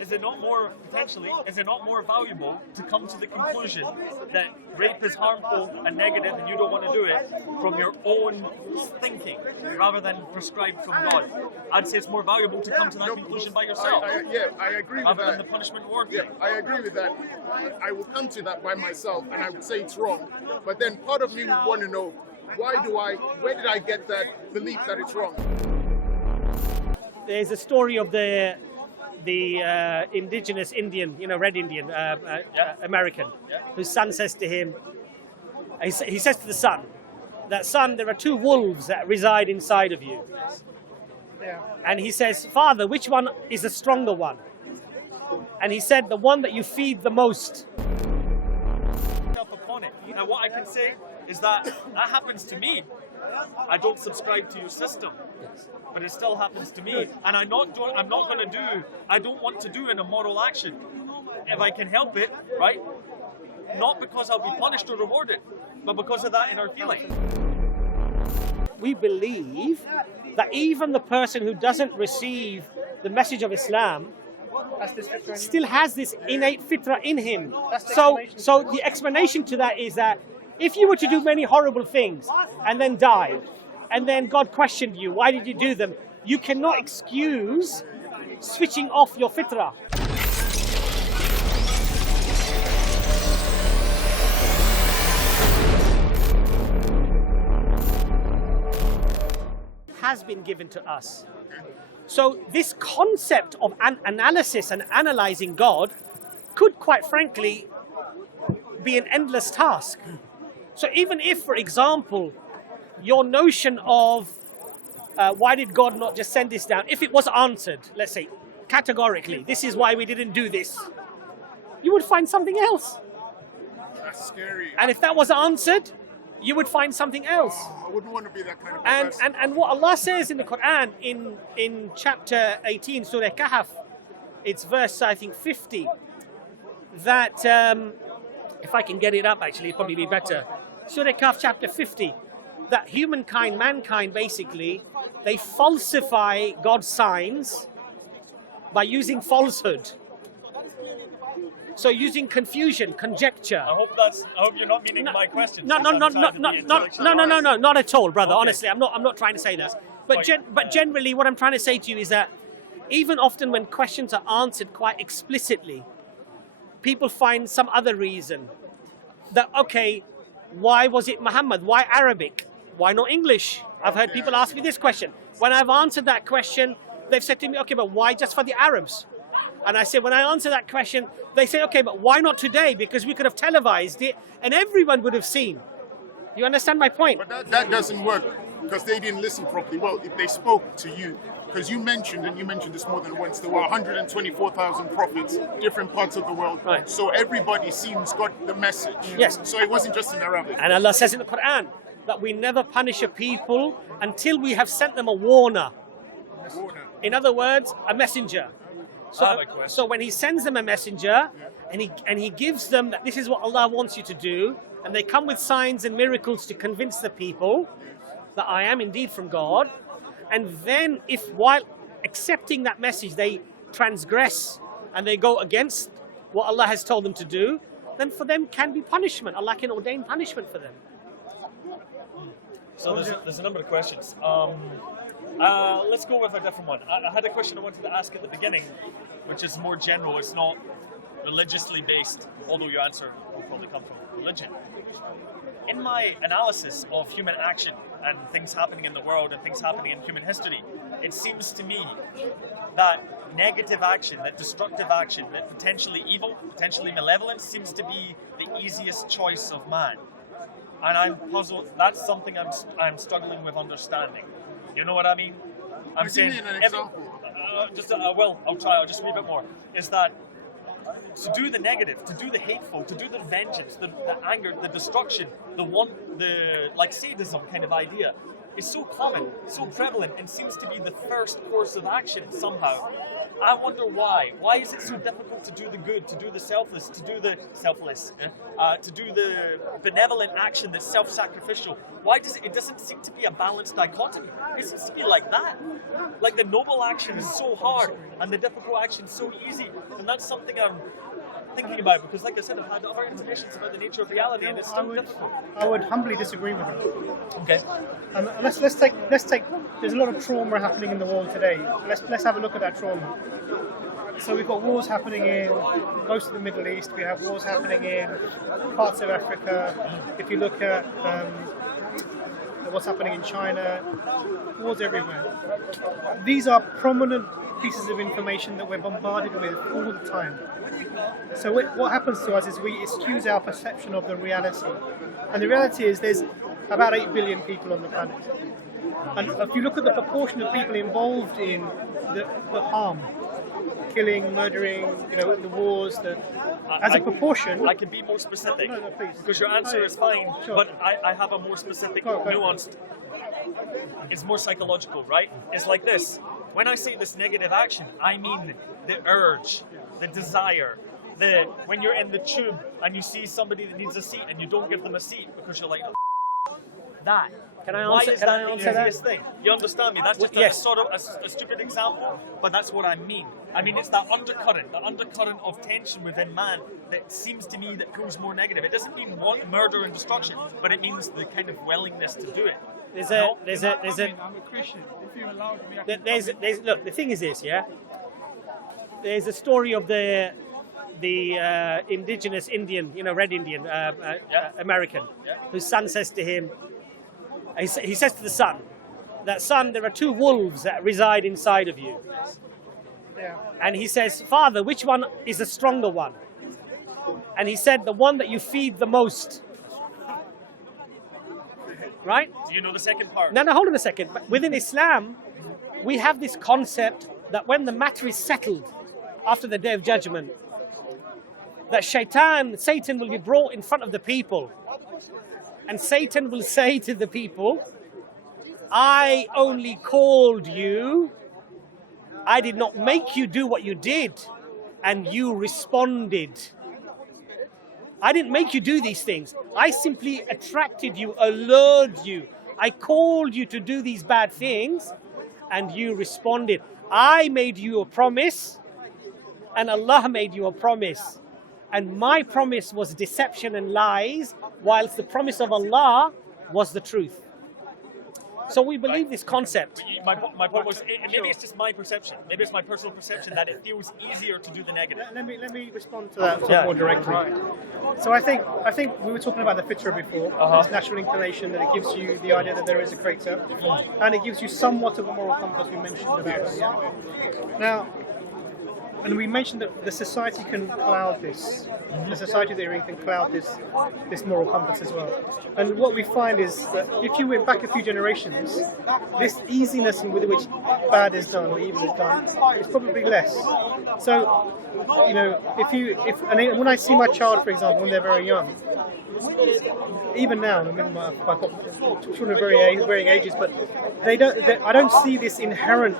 Is it not more, potentially, is it not more valuable to come to the conclusion that rape is harmful and negative and you don't want to do it from your own thinking rather than prescribed from God? I'd say it's more valuable to come to that conclusion by yourself. I agree with rather that. than the punishment reward thing. Yeah, I agree with that. I will come to that by myself and I would say it's wrong. But then part of me would want to know, where did I get that belief that it's wrong? There's a story of the indigenous Indian, Red Indian, American, whose son says to him, he says to the son, that son, there are two wolves that reside inside of you. And he says, Father, which one is the stronger one? And he said, the one that you feed the most. Upon it. Now what I can say is that happens to me. I don't subscribe to your system. But it still happens to me, and I don't want to do an immoral action if I can help it, right? Not because I'll be punished or rewarded, but because of that inner feeling. We believe that even the person who doesn't receive the message of Islam still has this innate fitrah in him. So the explanation to that is that if you were to do many horrible things and then die, and then God questioned you, why did you do them? You cannot excuse switching off your fitrah. Has been given to us. So this concept of analysis and analyzing God could, quite frankly, be an endless task. So even if, for example, your notion of why did God not just send this down, if it was answered, let's say, categorically, this is why we didn't do this, you would find something else. That's scary. And if that was answered, you would find something else. I wouldn't want to be that kind of person. And what Allah says in the Quran, in chapter 18, Surah Kahf, it's verse, I think, 50, that, if I can get it up, actually, it'd probably be better. Surah Kahf, chapter 50. That mankind basically, they falsify God's signs by using falsehood. So using confusion, conjecture. I hope you're not meaning my question. No, not at all, brother. Okay. Honestly, I'm not trying to say that. But generally, what I'm trying to say to you is that even often when questions are answered quite explicitly, people find some other reason. That okay, why was it Muhammad? Why Arabic? Why not English? I've heard people ask me this question. When I've answered that question, they've said to me, okay, but why just for the Arabs? And I say, when I answer that question, they say, okay, but why not today? Because we could have televised it and everyone would have seen. You understand my point? But that doesn't work because they didn't listen properly. Well, if they spoke to you, because you mentioned this more than once, there were 124,000 prophets, different parts of the world. Right. So everybody seems got the message. Yes. So it wasn't just in Arabic. And Allah says in the Quran that we never punish a people until we have sent them a warner. In other words, a messenger. So when he sends them a messenger and he gives them that this is what Allah wants you to do, and they come with signs and miracles to convince the people that I am indeed from God, and then if while accepting that message they transgress and they go against what Allah has told them to do, then for them can be punishment. Allah can ordain punishment for them. So there's a number of questions. Let's go with a different one. I had a question I wanted to ask at the beginning, which is more general. It's not religiously based, although your answer will probably come from religion. In my analysis of human action and things happening in the world and things happening in human history, it seems to me that negative action, that destructive action, that potentially evil, potentially malevolent, seems to be the easiest choice of man. And I'm puzzled. That's something I'm struggling with understanding. You know what I mean? I'm saying. Give me an example. I'll try. I'll just read a bit more. Is that to do the negative, to do the hateful, to do the vengeance, the anger, the destruction, the like sadism kind of idea is so common, so prevalent, and seems to be the first course of action somehow. I wonder why. Why is it so difficult to do the good, to do the selfless, to do the benevolent action that's self-sacrificial? Why does it doesn't seem to be a balanced dichotomy? It seems to be like that. Like the noble action is so hard and the difficult action is so easy. And that's something I'm thinking about, because like I said, I've had other informations about the nature of reality, and it's still difficult. I would humbly disagree with you. Okay. Let's take. There's a lot of trauma happening in the world today. Let's have a look at that trauma. So we've got wars happening in most of the Middle East. We have wars happening in parts of Africa. If you look at what's happening in China, wars everywhere. These are prominent pieces of information that we're bombarded with all the time. So what happens to us is it skews our perception of the reality. And the reality is there's about 8 billion people on the planet. And if you look at the proportion of people involved in the harm, killing, murdering, the wars, as a proportion... I can be more specific. No, please. Because your answer is fine, Sure. but I have a more specific, nuanced... It's more psychological, right? It's like this. When I say this negative action, I mean the urge, the desire, when you're in the tube and you see somebody that needs a seat and you don't give them a seat because you're like, that. Can I Why answer, is can that I the answer that? easiest thing? You understand me? That's just Yes. a sort of a stupid example, but that's what I mean. I mean, it's that undercurrent of tension within man that seems to me that goes more negative. It doesn't mean murder and destruction, but it means the kind of willingness to do it. I'm a Christian. If you allow me, look, the thing is this, yeah? There's a story of the indigenous Indian, Red Indian, American, whose son says to him, he says to the son, son, there are 2 wolves that reside inside of you. Yeah. And he says, Father, which one is the stronger one? And he said, the one that you feed the most. Right? Do you know the second part? No, hold on a second. But within Islam, we have this concept that when the matter is settled after the Day of Judgment, that Satan will be brought in front of the people. And Satan will say to the people, I only called you. I did not make you do what you did. And you responded. I didn't make you do these things. I simply attracted you, allured you. I called you to do these bad things, and you responded. I made you a promise, and Allah made you a promise. And my promise was deception and lies, whilst the promise of Allah was the truth. So we believe this concept. My point was, maybe it's just my perception. Maybe it's my personal perception that it feels easier to do the negative. Let me respond to that more directly. So I think we were talking about the fitra before, this natural inclination that it gives you the idea that there is a creator, and it gives you somewhat of a moral compass. We mentioned about that. Yeah? Now, and we mentioned that the society can cloud this. The society that you're in can cloud this moral compass as well. And what we find is that if you went back a few generations, this easiness with which bad is done or evil is done is probably less. So, when I see my child, for example, when they're very young, even now, I mean, I've got children of varying ages, but I don't see this inherent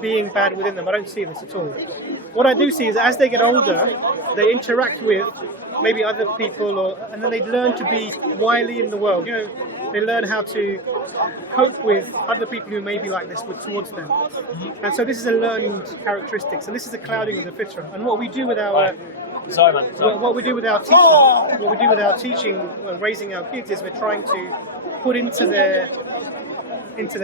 being bad within them. I don't see this at all. What I do see is as they get older, they interact with maybe other people, and then they learn to be wily in the world. They learn how to cope with other people who may be like this towards them. And so this is a learned characteristic. So this is a clouding of the fitrah. And what we do with our what we do with our teaching and raising our kids is we're trying to put into their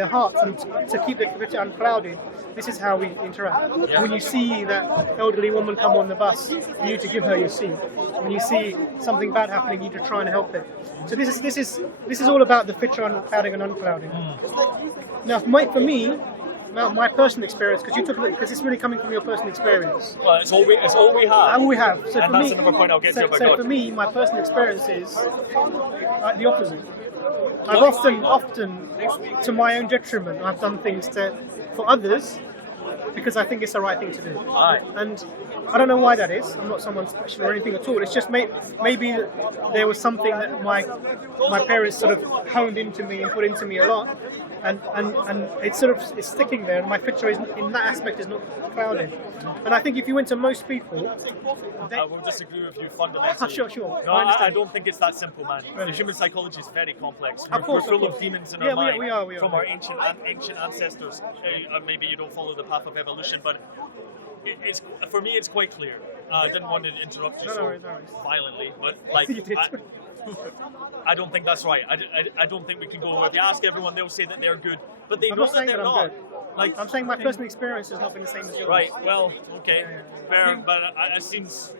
hearts and to keep the fitrah unclouded. This is how we interact. Yeah. When you see that elderly woman come on the bus, you need to give her your seat. When you see something bad happening, you need to try and help it. So this is all about the fitrah unclouding and unclouding. Now, for me, my personal experience, because it's really coming from your personal experience. Well, it's all we have. All we have. So and that's another point I'll get to. So for me, my personal experience is the opposite. I've often, to my own detriment, I've done things for others because I think it's the right thing to do. Aye. And I don't know why that is. I'm not someone special or anything at all. It's just maybe there was something that my parents sort of honed into me and put into me a lot, and it's sort of it's sticking there. And my picture is in that aspect is not clouded. And I think if you went to most people, I will disagree with you fundamentally. Sure. No, I don't think it's that simple, man. Really? Human psychology is very complex. We're full of demons in our mind we are. From our ancient ancestors. Maybe you don't follow the path of evolution, but for me it's quite clear. I didn't want to interrupt you so violently, but like I don't think that's right. I don't think we can go. If you ask everyone, they'll say that they're good, but they know that they're not. Like, I'm saying my personal experience has not been the same as yours. Right. Well, okay, fair. But it seems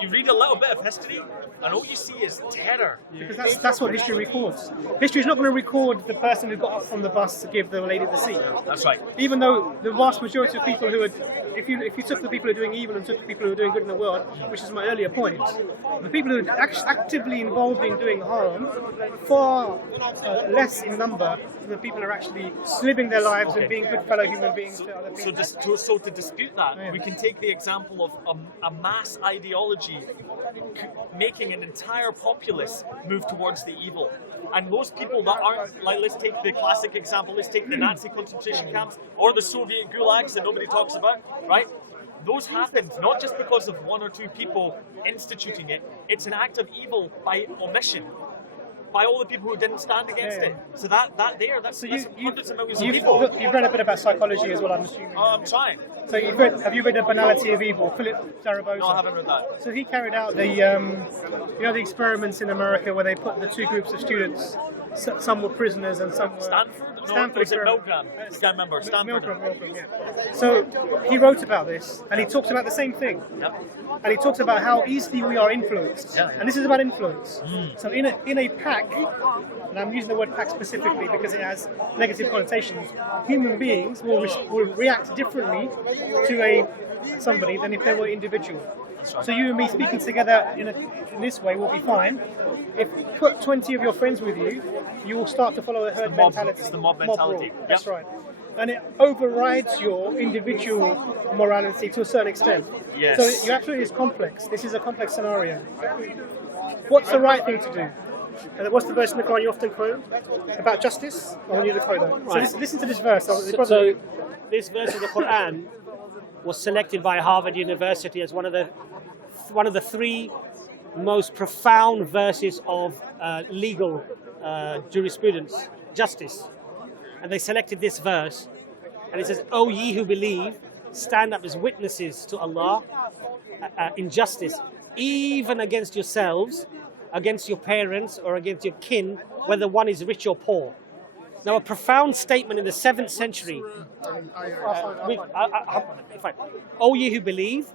you read a little bit of history, and all you see is terror. Because that's what history records. History is not going to record the person who got up from the bus to give the lady the seat. That's right. Even though the vast majority of people who are, if you took the people who are doing evil and took the people who are doing good in the world, which is my earlier point, the people who are actively involved in doing harm, far less in number than the people who are actually living their lives and being good fellow human beings to other people. So to dispute that, we can take the example of a mass ideology making an entire populace move towards the evil. And those people that aren't, like, let's take the classic example, let's take the Nazi concentration camps or the Soviet gulags that nobody talks about, right? Those happened not just because of one or two people instituting it, it's an act of evil by omission. By all the people who didn't stand against it. So that's hundreds of millions of people. You've read a bit about psychology as well, I'm assuming. I'm trying. So have you read The Banality of Evil, Philip Zaragoza? No, I haven't read that. So he carried out the experiments in America where they put the two groups of students, some were prisoners and some were... Stanford, was it Milgram? I can't remember. Stanford. Milgram, yeah. So he wrote about this, and he talks about the same thing. Yep. And he talks about how easily we are influenced. Yeah. And this is about influence. So in a pack, and I'm using the word pack specifically because it has negative connotations, human beings will react differently to somebody than if they were individual. Right. So you and me speaking together in this way will be fine. If you put 20 of your friends with you, you will start to follow the herd mentality. It's the mob mentality. Yep. That's right. And it overrides your individual morality to a certain extent. Yes. So your actually is complex. This is a complex scenario. What's the right thing to do? And what's the verse in the Quran you often quote? About justice? I want you to quote that. Right. So listen to this verse. So this verse of the Quran was selected by Harvard University as one of the three most profound verses of legal jurisprudence, justice. And they selected this verse, and it says, "O ye who believe, stand up as witnesses to Allah in justice, even against yourselves, against your parents, or against your kin, whether one is rich or poor." Now, a profound statement in the 7th century. O ye who believe,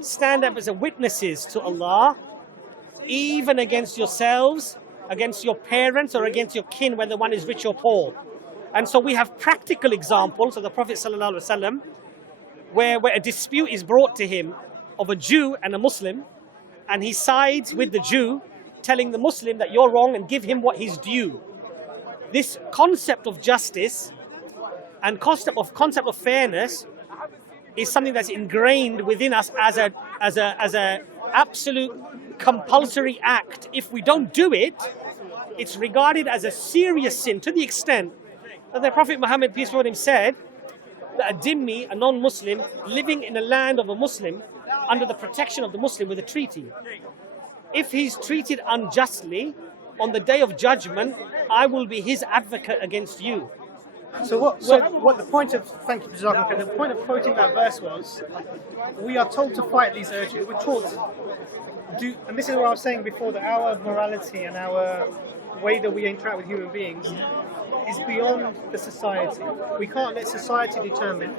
stand up as witnesses to Allah, even against yourselves, against your parents, or against your kin, whether one is rich or poor. And so we have practical examples of the Prophet ﷺ where a dispute is brought to him of a Jew and a Muslim, and he sides with the Jew, telling the Muslim that you're wrong and give him what he's due. This concept of justice and concept of fairness is something that's ingrained within us as a absolute compulsory act. If we don't do it, it's regarded as a serious sin, to the extent that the Prophet Muhammad, peace be upon him, said that a dhimmi, a non-Muslim, living in a land of a Muslim, under the protection of the Muslim with a treaty, if he's treated unjustly, on the day of judgment, I will be his advocate against you. So what the point of, thank you, Jazak, the point of quoting that verse was, we are told to fight these urges. We're taught to, and this is what I was saying before, that our morality and our way that we interact with human beings is beyond the society. We can't let society determine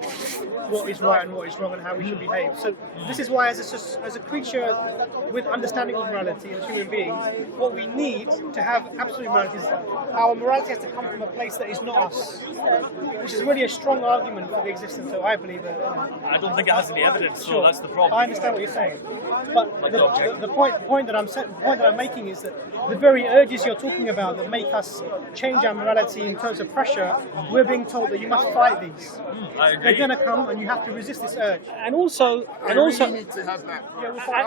what is right and what is wrong and how we should behave. So this is why, as a creature with understanding of morality as human beings, what we need to have absolute morality is our morality has to come from a place that is not us, which is really a strong argument for the existence. So I believe that. I don't think it has any evidence, so that's the problem. I understand what you're saying, but the point that I'm making is that the very urges you're talking about that make us change our morality terms of pressure, we're being told that you must fight these. I agree. They're going to come, and you have to resist this urge. And also, really need to have that.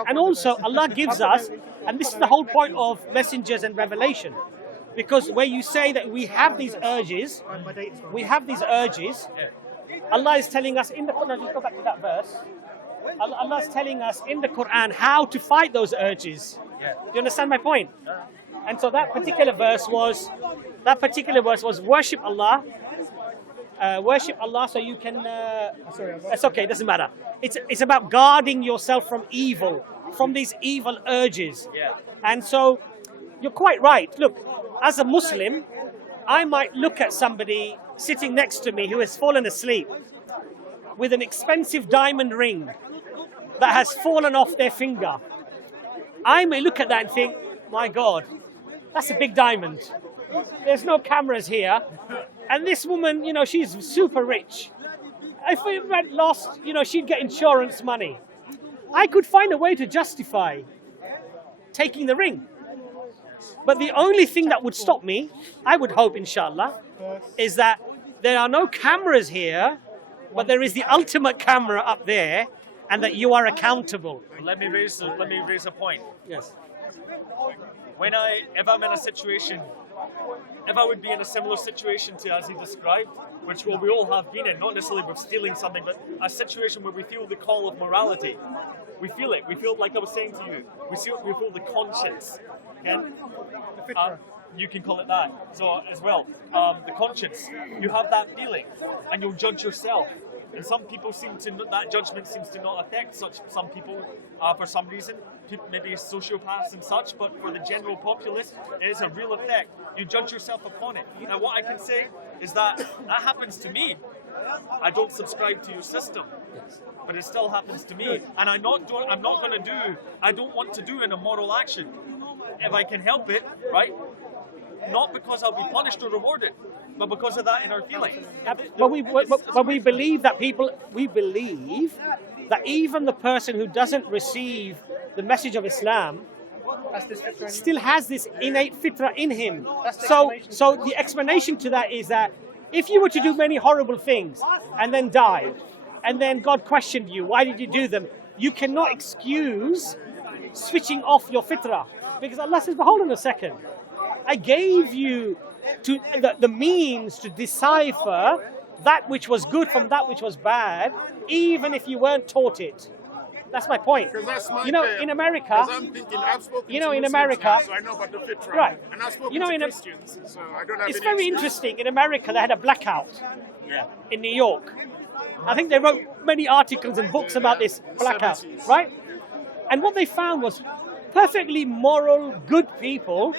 and also, Allah gives us, and this is the whole point of messengers and revelation, because where you say that we have these urges, Allah is telling us in the Quran. Just go back to that verse. Allah is telling us in the Quran how to fight those urges. Yeah. Do you understand my point? And so that particular verse was worship Allah. Worship Allah so you can. It's okay. It doesn't matter. It's about guarding yourself from evil, from these evil urges. Yeah. And so you're quite right. Look, as a Muslim, I might look at somebody sitting next to me who has fallen asleep with an expensive diamond ring that has fallen off their finger. I may look at that and think, my God, that's a big diamond. There's no cameras here. And this woman, she's super rich. If it went lost, she'd get insurance money. I could find a way to justify taking the ring. But the only thing that would stop me, I would hope, inshallah, is that there are no cameras here, but there is the ultimate camera up there, and that you are accountable. Let me raise a point. Yes. If I'm in a situation, if I would be in a similar situation to as he described, which we all have been in, not necessarily with stealing something, but a situation where we feel the call of morality. We feel it. We feel, like I was saying to you, we feel the conscience. Okay? You can call it that. So as well, the conscience. You have that feeling, and you'll judge yourself. And some people that judgment seems to not affect some people for some reason, maybe sociopaths and such, but for the general populace, it is a real effect. You judge yourself upon it. Now what I can say is that happens to me. I don't subscribe to your system, but it still happens to me. And I don't want to do an immoral action. If I can help it, right? Not because I'll be punished or rewarded, but because of that inner feeling. But we believe that even the person who doesn't receive the message of Islam still has this innate fitra in him. So the explanation to that is that if you were to do many horrible things and then die, and then God questioned you, why did you do them? You cannot excuse switching off your fitra, because Allah says, but hold on a second. I gave you the means to decipher that which was good from that which was bad, even if you weren't taught it. That's my point. In America, I'm thinking, I've spoken to in Muslims America, now, so I know about the fitra. Right. And I've spoken to Christians, so I don't have it's any very excuse. interesting. In America, they had a blackout in New York. I think they wrote many articles and books about this blackout, 70s. right? And what they found was perfectly moral, good people.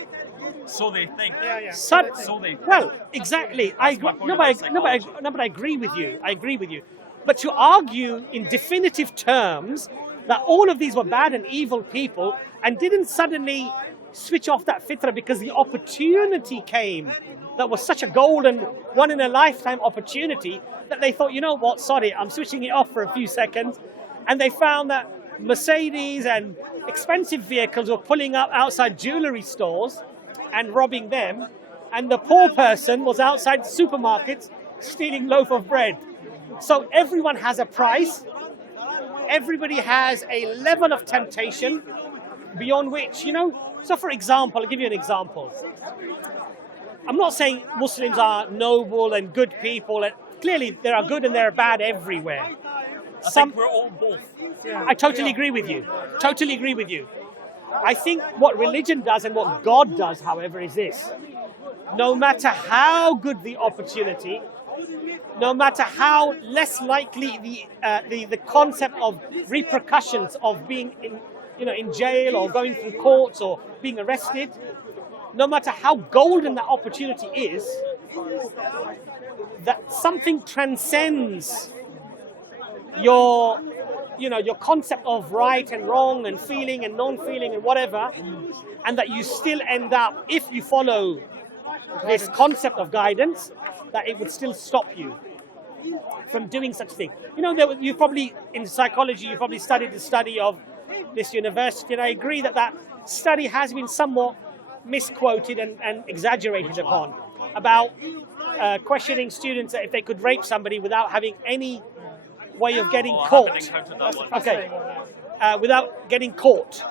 So they think. So they think. Well, exactly. I agree. But I agree with you. I agree with you. But to argue in definitive terms that all of these were bad and evil people and didn't suddenly switch off that fitra because the opportunity came that was such a golden, one in a lifetime opportunity that they thought, you know what, sorry, I'm switching it off for a few seconds. And they found that Mercedes and expensive vehicles were pulling up outside jewelry stores and robbing them. And the poor person was outside supermarkets stealing loaf of bread. So everyone has a price. Everybody has a level of temptation beyond which, So for example, I'll give you an example. I'm not saying Muslims are noble and good people. And clearly, there are good and there are bad everywhere. I think we're all both. I totally agree with you. Totally agree with you. I think what religion does and what God does, however, is this. No matter how good the opportunity, no matter how less likely the concept of repercussions of being in jail or going through courts or being arrested, no matter how golden that opportunity is, that something transcends your concept of right and wrong and feeling and non-feeling and whatever, and that you still end up, if you follow this concept of guidance, that it would still stop you from doing such thing. You probably, in psychology, you probably studied the study of this university, and I agree that study has been somewhat misquoted and exaggerated upon, about questioning students if they could rape somebody without having any way of getting I haven't caught. encountered that one. Okay, without getting caught.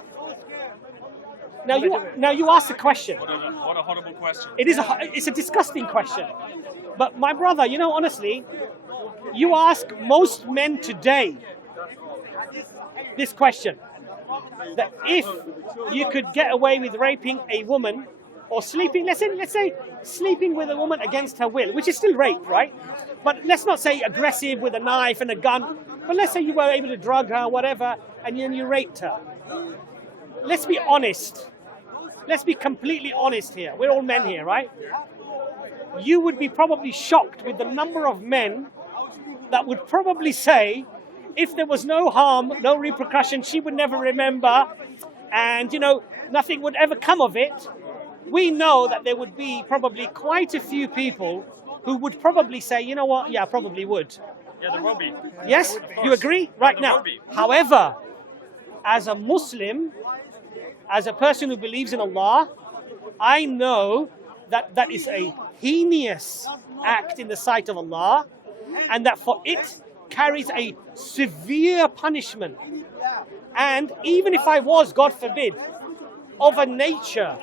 Now you ask the question. What a horrible question. It's a disgusting question. But my brother, you know, honestly, you ask most men today this question, that if you could get away with raping a woman or sleeping, let's say sleeping with a woman against her will, which is still rape, right? But let's not say aggressive with a knife and a gun, but let's say you were able to drug her, whatever, and then you raped her. Let's be honest. Let's be completely honest here. We're all men here, right? You would be probably shocked with the number of men that would probably say, if there was no harm, no repercussion, she would never remember, and, you know, nothing would ever come of it. We know that there would be probably quite a few people who would probably say, you know what, yeah, I probably would. Yeah, there will be. Yes? You agree? Right There now. will be. However, as a Muslim, as a person who believes in Allah, I know that that is a heinous act in the sight of Allah, and that for it carries a severe punishment. And even if I was, God forbid, of a nature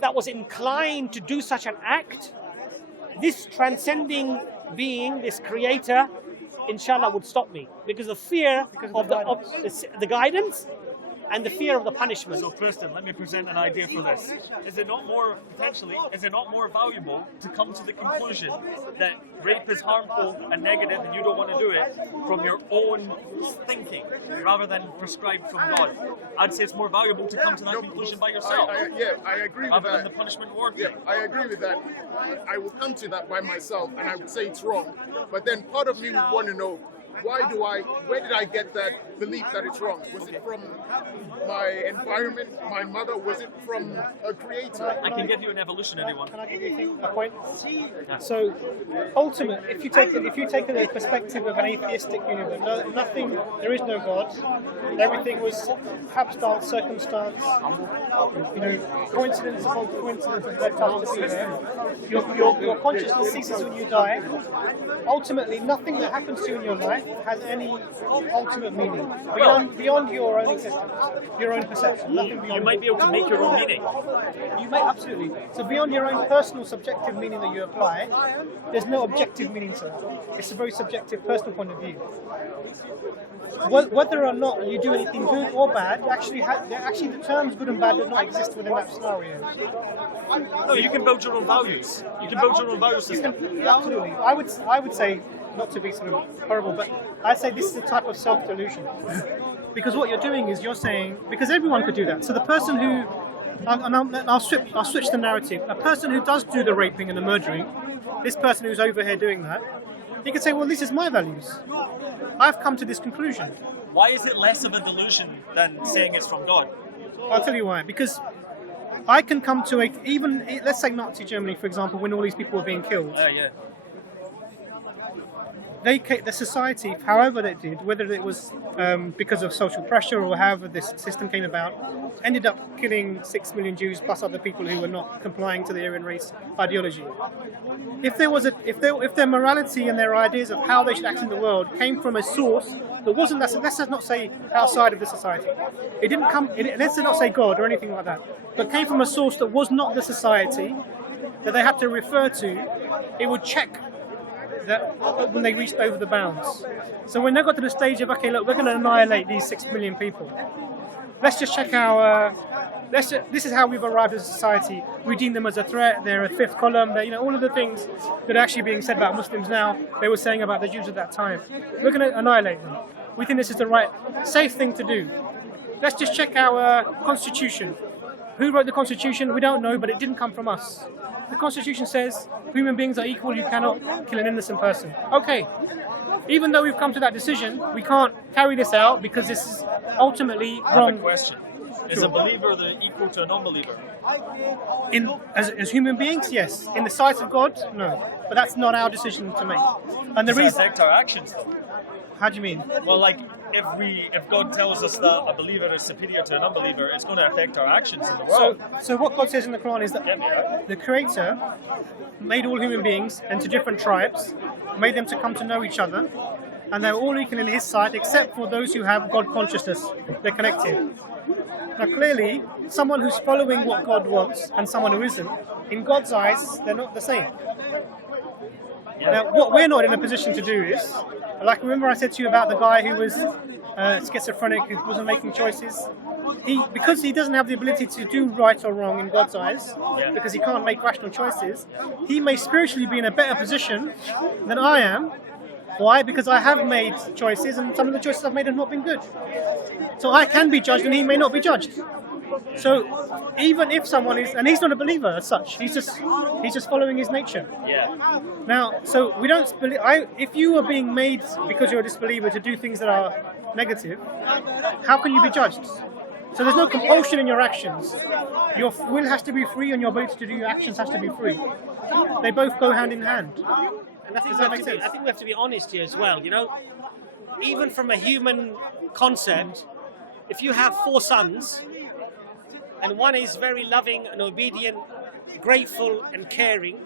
that was inclined to do such an act, this transcending being, this creator, inshallah would stop me, because of fear of the guidance and the fear of the punishment. So, Kristen, let me present an idea for this. Is it not more valuable to come to the conclusion that rape is harmful and negative and you don't want to do it from your own thinking rather than prescribed from God? I'd say it's more valuable to come to that conclusion by yourself. I agree with rather that. than the punishment reward Yeah, thing. I agree with that. I will come to that by myself, and I would say it's wrong. But then part of me would want to know, where did I get that belief that it's wrong? Was it from my environment, my mother? Was it from a creator? I can give you an evolutionary one. Can I give you a point? So, ultimately, if you take the perspective of an atheistic universe, there is no God. Everything was hapstance, circumstance. You know, coincidence upon coincidence has led us to be there. Your consciousness ceases when you die. Ultimately, nothing that happens to you in your life has any ultimate meaning beyond your own existence, your own perception. Nothing beyond. You might be able to make your own meaning. You may, absolutely. So beyond your own personal subjective meaning that you apply, there's no objective meaning to it. It's a very subjective personal point of view. Whether or not you do anything good or bad, actually the terms good and bad do not exist within that scenario. No, you can build your own values. You can build your own value system. Absolutely. I would say, not to be sort of horrible, but I'd say this is a type of self-delusion. Because what you're doing is you're saying, because everyone could do that. So the person who, I'll switch the narrative. A person who does do the raping and the murdering, this person who's over here doing that, he could say, well, this is my values. I've come to this conclusion. Why is it less of a delusion than saying it's from God? I'll tell you why. Because I can come to let's say Nazi Germany, for example, when all these people were being killed. Yeah. The society, however they did, whether it was because of social pressure or however this system came about, ended up killing 6 million Jews plus other people who were not complying to the Aryan race ideology. If their morality and their ideas of how they should act in the world came from a source that wasn't, let's not say outside of the society. It didn't come. Let's not say God or anything like that, but came from a source that was not the society that they had to refer to. It would check that when they reached over the bounds. So when they got to the stage of, okay, look, we're going to annihilate these 6 million people. Let's just check this is how we've arrived as a society. We deem them as a threat. They're a fifth column. They're, all of the things that are actually being said about Muslims now, they were saying about the Jews at that time. We're going to annihilate them. We think this is the right, safe thing to do. Let's just check our constitution. Who wrote the constitution? We don't know, but it didn't come from us. The constitution says human beings are equal, you cannot kill an innocent person. Okay, even though we've come to that decision, we can't carry this out because this is ultimately I wrong. have a question. Is a believer equal to a non-believer? As human beings, yes. In the sight of God, no. But that's not our decision to make. And the Does it reason, affect our actions? How do you mean? Well, like if God tells us that a believer is superior to an unbeliever, it's going to affect our actions in the world. So what God says in the Quran is that the Creator made all human beings into different tribes, made them to come to know each other, and they're all equal in His sight, except for those who have God consciousness. They're connected. Now, clearly, someone who's following what God wants and someone who isn't, in God's eyes, they're not the same. Now, what we're not in a position to do is, like, remember I said to you about the guy who was schizophrenic, who wasn't making choices? Because he doesn't have the ability to do right or wrong in God's eyes, because he can't make rational choices, he may spiritually be in a better position than I am. Why? Because I have made choices, and some of the choices I've made have not been good. So I can be judged, and he may not be judged. So even if someone is, and he's not a believer as such, he's just following his nature. Yeah. Now, so we don't believe. If you are being made because you're a disbeliever to do things that are negative, how can you be judged? So there's no compulsion in your actions. Your will has to be free, and your ability to do your actions has to be free. They both go hand in hand. And I think, Does that make sense? I think we have to be honest here as well. You know, even from a human concept, if you have 4 sons, and one is very loving and obedient, grateful and caring,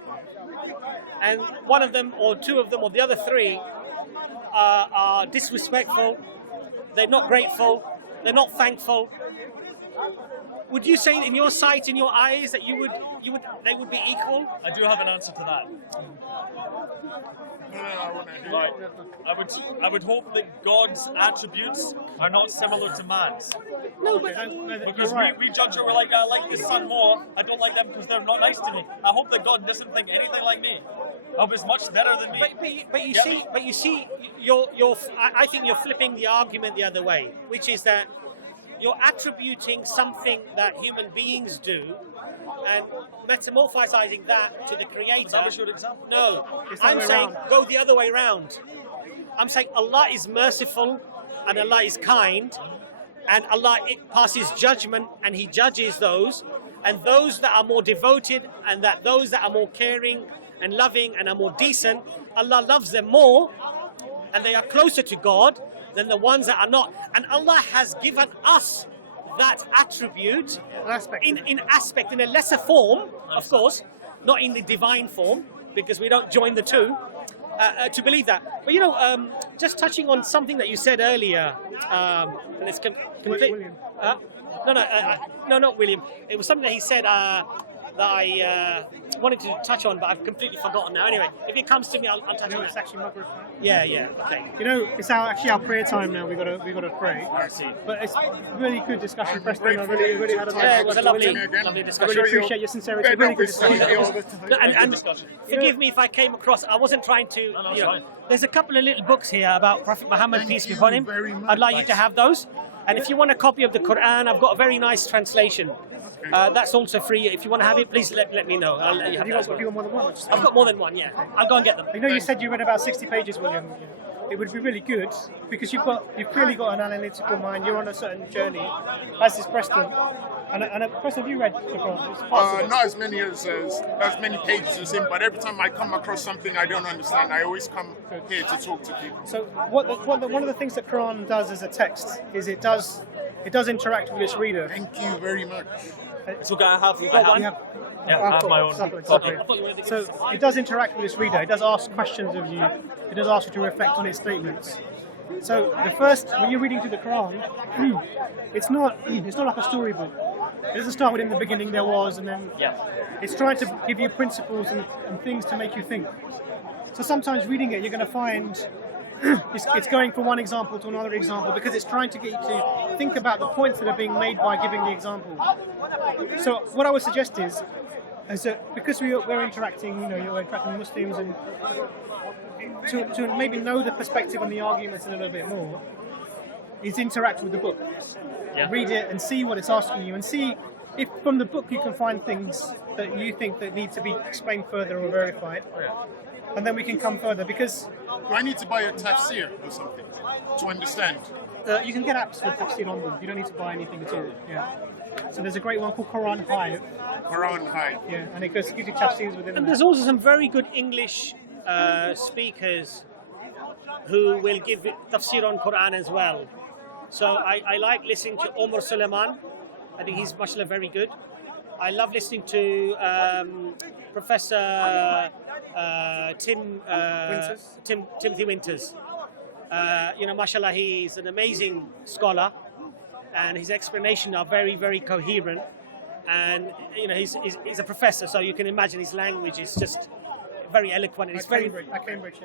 and one of them or 2 of them or the other 3 are disrespectful, they're not grateful, they're not thankful, would you say in your sight, in your eyes, that they would be equal? I do have an answer to that. Right. I would hope that God's attributes are not similar to man's. No, but Because we judge it, we're like, I like this son more, I don't like them because they're not nice to me. I hope that God doesn't think anything like me. I hope he's much better than me. But you see, I think you're flipping the argument the other way, which is that you're attributing something that human beings do and metamorphosizing that to the Creator. That was your example. No, I'm saying go the other way around. I'm saying Allah is merciful and Allah is kind, and Allah passes judgment and He judges those, and those that are more devoted and those that are more caring and loving and are more decent, Allah loves them more and they are closer to God than the ones that are not. And Allah has given us that attribute in a lesser form, of course, not in the divine form, because we don't join the two, to believe that. But you know, just touching on something that you said earlier, and it's William. No, not William. It was something that he said that I wanted to touch on, but I've completely forgotten now. Anyway, if it comes to me, I'll touch on it. It's actually Maghrib. Yeah, okay. You know, it's actually our prayer time now. We got to pray. I see. But it's really good discussion, Preston. I really had a Yeah, it was a lovely I discussion. really appreciate your sincerity. Really good discussion. No, and forgive me if I came across, I wasn't trying to, you know, there's a couple of little books here about Prophet Muhammad, peace be upon him. I'd like you to have those. And if you want a copy of the Quran, I've got a very nice translation. That's also free. If you want to have it, please let me know. I'll let you have that as well. Have you got more than one? I've got more than one, yeah. I'll go and get them. I know you said you read about 60 pages, William. It would be really good because you've clearly got an analytical mind. You're on a certain journey, as is Preston. And Preston, have you read the Quran? Not as many pages as him, but every time I come across something I don't understand, I always come here to talk to people. So one of the things that Quran does as a text is it does interact with its reader. Thank you very much. So I have my own copy. So it does interact with its reader. It does ask questions of you. It does ask you to reflect on its statements. So when you're reading through the Quran, it's not like a storybook. It doesn't start with in the beginning there was, and then it's trying to give you principles and things to make you think. So sometimes reading it, you're going to find it's going from one example to another example because it's trying to get you to think about the points that are being made by giving the example. So what I would suggest is that because we're interacting, you're interacting with Muslims, and to maybe know the perspective and the arguments a little bit more, is interact with the book. Read it and see what it's asking you, and see if from the book you can find things that you think that need to be explained further or verified. And then we can come further, because... Do I need to buy a tafsir or something to understand? You can get apps with tafsir on them. You don't need to buy anything at all. Yeah. So there's a great one called Quran Hive. Quran Hive. Yeah, and it gives you tafsirs within And that. there's also some very good English speakers who will give tafsir on Quran as well. So I like listening to Omar Suleiman. I think he's mashallah very good. I love listening to Professor Timothy Winters. Mashallah, he's an amazing scholar, and his explanations are very, very coherent. And he's a professor, so you can imagine his language is just very eloquent. And it's very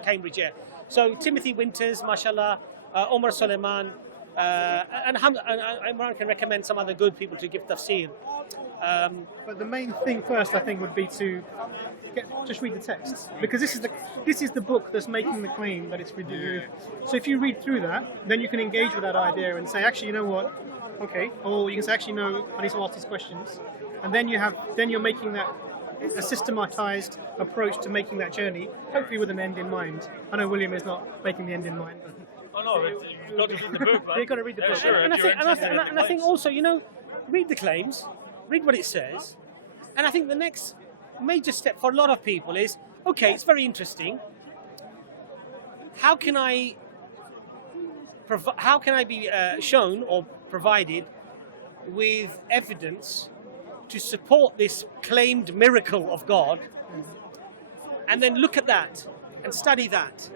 Cambridge, yeah. So Timothy Winters, mashallah, Omar Suleiman, and Imran can recommend some other good people to give tafsir. But the main thing first, I think, would be to just read the text, because this is the book that's making the claim that it's ridiculous. So if you read through that, then you can engage with that idea and say, actually, you know what? Okay. Or you can say, actually, no, I need to ask these questions, and then you're making that a systematized approach to making that journey, hopefully with an end in mind. I know William is not making the end in mind. Oh no, you've got to read the book, man. You've got to read the book. Sure, And I think also, read the claims, read what it says, and I think the next major step for a lot of people is, okay, it's very interesting. How can I be shown or provided with evidence to support this claimed miracle of God, and then look at that and study that?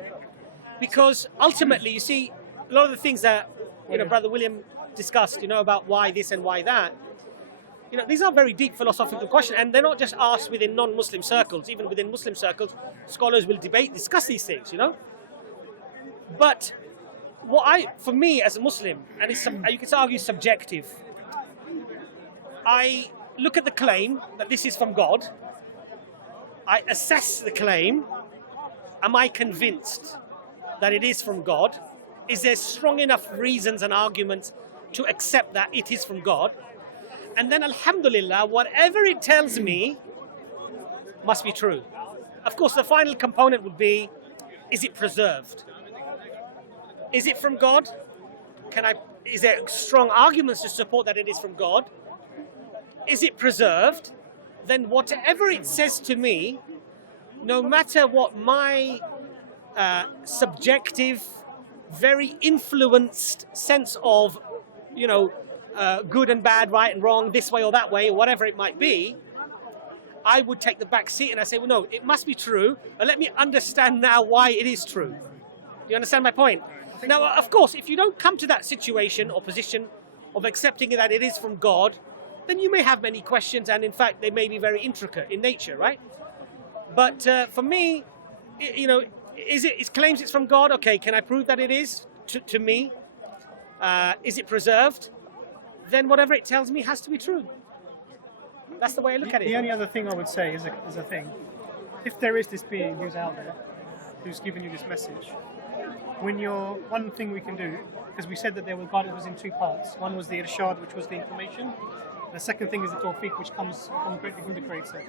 Because ultimately, you see, a lot of the things that Brother William discussed, about why this and why that, these are very deep philosophical questions, and they're not just asked within non-Muslim circles. Even within Muslim circles, scholars will discuss these things, But for me as a Muslim, and you could argue subjective, I look at the claim that this is from God. I assess the claim. Am I convinced that it is from God? Is there strong enough reasons and arguments to accept that it is from God? And then, alhamdulillah, whatever it tells me must be true. Of course, the final component would be, is it preserved? Is it from God? Is there strong arguments to support that it is from God? Is it preserved? Then whatever it says to me, no matter what my subjective, very influenced sense of, good and bad, right and wrong, this way or that way, or whatever it might be, I would take the back seat and I say, well, no, it must be true, but let me understand now why it is true. Do you understand my point? Now, of course, if you don't come to that situation or position of accepting that it is from God, then you may have many questions, and in fact, they may be very intricate in nature, right? But for me, it claims it's from God. Okay, can I prove that it is to me? Is it preserved? Then whatever it tells me has to be true. That's the way I look at it. The only other thing I would say is a thing. If there is this being who's out there, who's giving you this message, one thing we can do, because we said that there was guidance was in two parts. One was the irshad, which was the information. The second thing is the tawfiq, which comes directly from the Creator.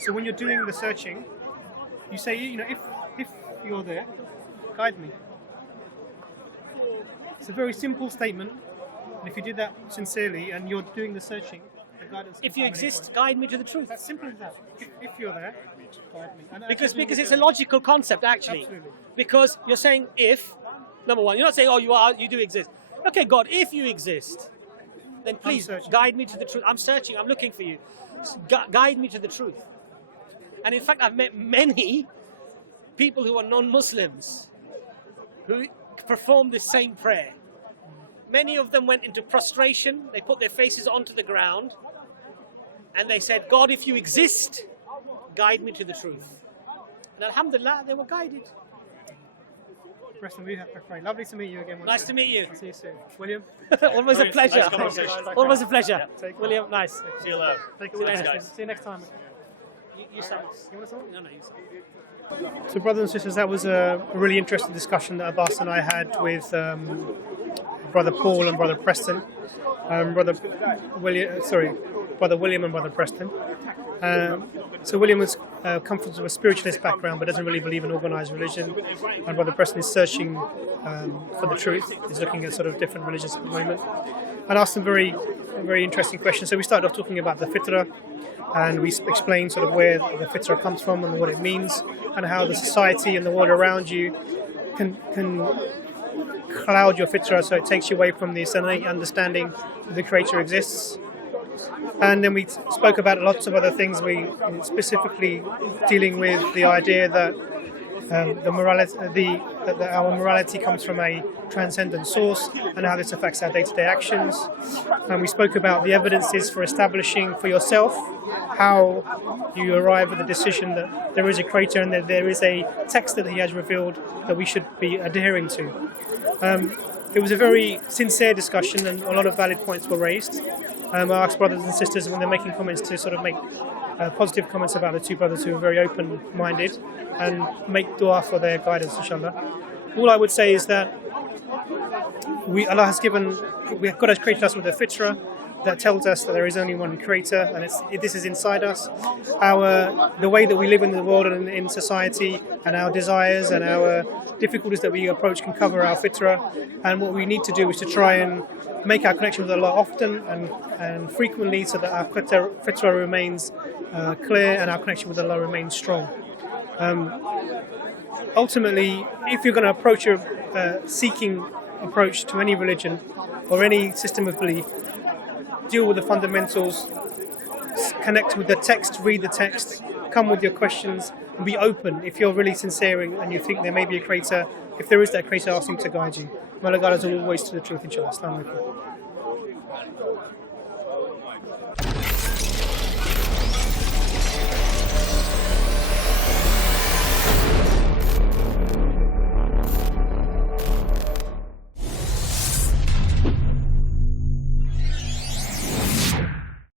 So when you're doing the searching, you say, if you're there, guide me. It's a very simple statement. And if you do that sincerely and you're doing the searching, the guidance. If you exist, guide me to the truth. That's simple as that. If you're there, guide me. And because it's a logical concept, actually. Absolutely. Because you're saying if, number one, you're not saying, you do exist. Okay, God, if you exist, then please guide me to the truth. I'm searching, I'm looking for you. Guide me to the truth. And in fact, I've met many people who are non-Muslims who perform the same prayer. Many of them went into prostration, they put their faces onto the ground, and they said, God, if you exist, guide me to the truth. And alhamdulillah, they were guided. Preston, we have to pray. Lovely to meet you again. Nice to meet you. See you soon. William? Always a pleasure. Nice conversation. Always a pleasure. Take care. William, nice. See you later. Thank See you you. later. guys. See you next time. You start. You want to talk? No, you start. So, brothers and sisters, that was a really interesting discussion that Abbas and I had with Brother Paul and Brother Preston. Brother William and Brother Preston. So William comes from a spiritualist background but doesn't really believe in organised religion. And Brother Preston is searching for the truth. He's looking at sort of different religions at the moment. And asked some very, very interesting questions. So we started off talking about the fitrah, and we explained sort of where the fitrah comes from and what it means, and how the society and the world around you can cloud your fitra, so it takes you away from the innate understanding that the creator exists. And then we spoke about lots of other things, specifically dealing with the idea that that our morality comes from a transcendent source and how this affects our day-to-day actions. And we spoke about the evidences for establishing for yourself how you arrive at the decision that there is a creator and that there is a text that he has revealed that we should be adhering to. It was a very sincere discussion and a lot of valid points were raised. I asked brothers and sisters when they're making comments to sort of make positive comments about the two brothers who are very open-minded and make dua for their guidance, inshallah. All I would say is that Allah has God has created us with a fitra that tells us that there is only one creator, and this is inside us. The way that we live in the world and in society, and our desires and our difficulties that we approach can cover our fitra, and what we need to do is to try and make our connection with Allah often and frequently, so that our fitra remains clear and our connection with Allah remains strong. Ultimately, if you're going to approach a seeking approach to any religion or any system of belief, deal with the fundamentals, connect with the text, read the text, come with your questions, and be open. If you're really sincere and you think there may be a creator, if there is that creator, ask him to guide you. May Allah guide us always to the truth, inshallah. Assalamu alaikum.